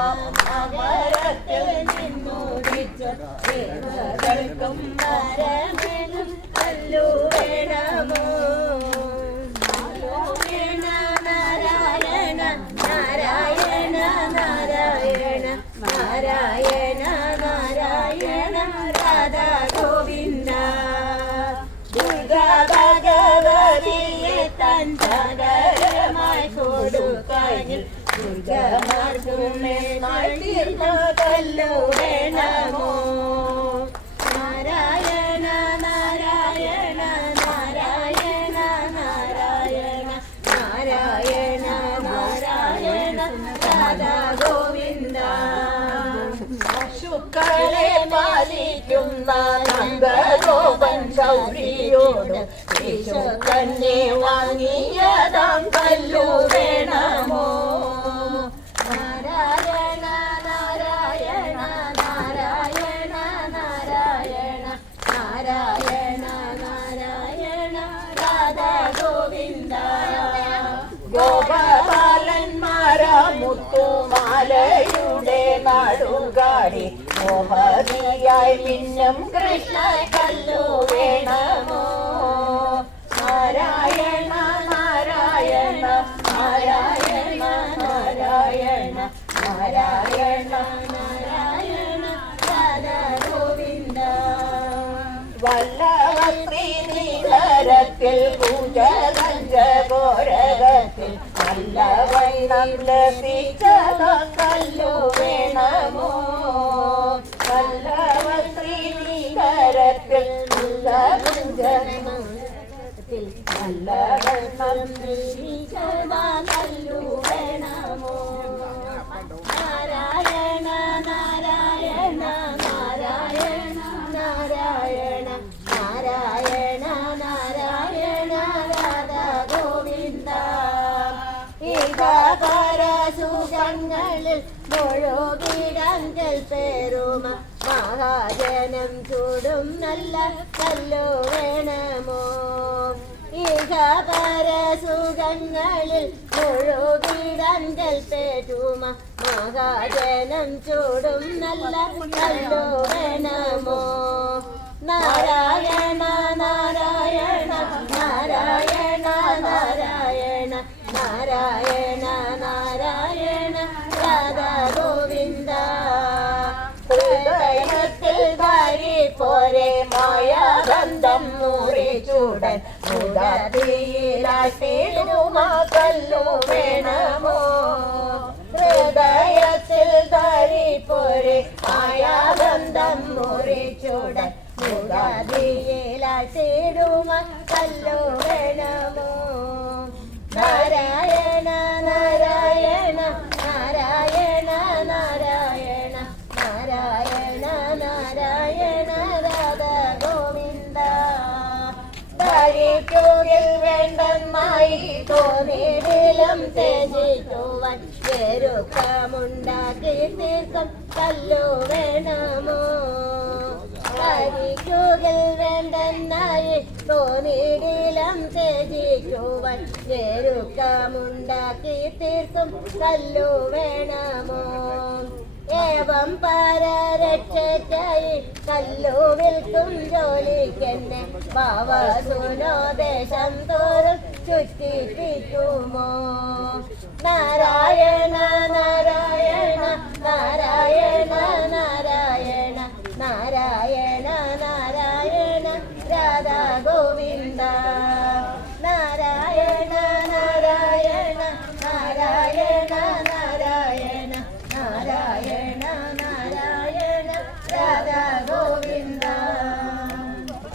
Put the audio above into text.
അമരത്തിൽ നിന്നുദിച്ച ദേവതൾക്കും മരമെന്നും കല്ലു വേണമോ? നാരായണ നാരായണ നാരായണ നാരായണ നാരായണ രാധാ ഗോവിന്ദ. ദുർഗാ ഭഗവതിയെ തൻ ജാഗരമായി കൊടുക്കാനിൽ ദുർഗമാർഗുമേൽ തീർന്ന കല്ലു വേണമോ? നാരായണ നാരായണ നാരായണ നാരായണ നാരായണ നാരായണ രാധാ ഗോവിന്ദ. പശുക്കളെ പാലിക്കുന്ന നന്ദഗോപൻ ശൗരിയോട് യേശു തന്നെ വാങ്ങിയതാം കല്ലു വേണമോ? നാരായണ നാരായണ നാരായണ നാരായണ നാരായണ നാരായണ രാധാ ഗോവിന്ദ. ഗോപാലന്മാരാ മുത്തുമാലയുടെ നാടുകാടി മോഹനിയായി മിന്നും കൃഷ്ണ കല്ലു വേണമോ? നാരായണ നാരായണ നാരായണ നാരായണ നാരായണ നാരായണ രാധാ ഗോവിന്ദ. വല്ലവസ്ത്രീ നീലരത്തിൽ പൂജകഞ്ചഘോരകത്തിൽ നല്ല വൈനം ലഭിച്ചത കല്ലു വേണമോ? വല്ലവസ്ത്രീ നീലരത്തിൽ നല്ല വൈനം ലഭിച്ചത കല്ലു വേണമോ? നാരായണ നാരായണ നാരായണ നാരായണ നാരായണ നാരായണ രാധാ ഗോവിന്ദ. ഇഹപരസുഖങ്ങളിൽ മുഴുകിടങ്കൽ പേരുമ മഹാജനം ചൂടും നല്ല കല്ലു വേണമോ? ഇഹപരസുഖങ്ങളിൽ മുഴുകിടങ്കൽ പേരുമ മഹാജനം ചൂടും നല്ല കല്ലു വേണമോ? നാരായണ നാരായണ നാരായണ നാരായണ നാരായണ നാരായണ രാധാ ഗോവിന്ദ. ഹൃദയത്തിൽ ധാരി പോരെ മായാബന്ധം മുറിച്ചൂടൻ മുടത്തിയിലാട്ടിടുമ കല്ലു വേണമോ? ഹൃദയത്തിൽ ധാരി പോരെ മായാബന്ധം മുറിച്ചൂടൻ മുടത്തിയിലാട്ടിടുമ കല്ലു വേണമോ? നാരായണ നാരായണ നാരായണ നാരായണ നാരായണ നാരായണ രാധാ ഗോവിന്ദ. ധരിക്കുകിൽ വേണ്ടെന്നായി തോന്നിയിലും ത്യജിക്കുവാൻ ഞെരുക്കമുണ്ടാക്കി തീർക്കും കല്ലു വേണമോ? ധരിക്കുകിൽ വേണ്ടെന്നായി തോന്നിയിലും ത്യജിക്കുവാൻ ഞെരുക്കമുണ്ടാക്കി തീർക്കും കല്ലു വേണമോ? ഏവം പരരക്ഷയ്ക്കായി കല്ലു വിൽക്കും ജോലിക്കെന്നെ ഭാവസുനോദേശം തോറും ചുറ്റിപ്പിക്കുമോ? നാരായണ നാരായണ നാരായണ നാരായണ നാരായണ നാരായണ രാധാ ഗോവിന്ദ. നാരായണ നാരായണ നാരായണ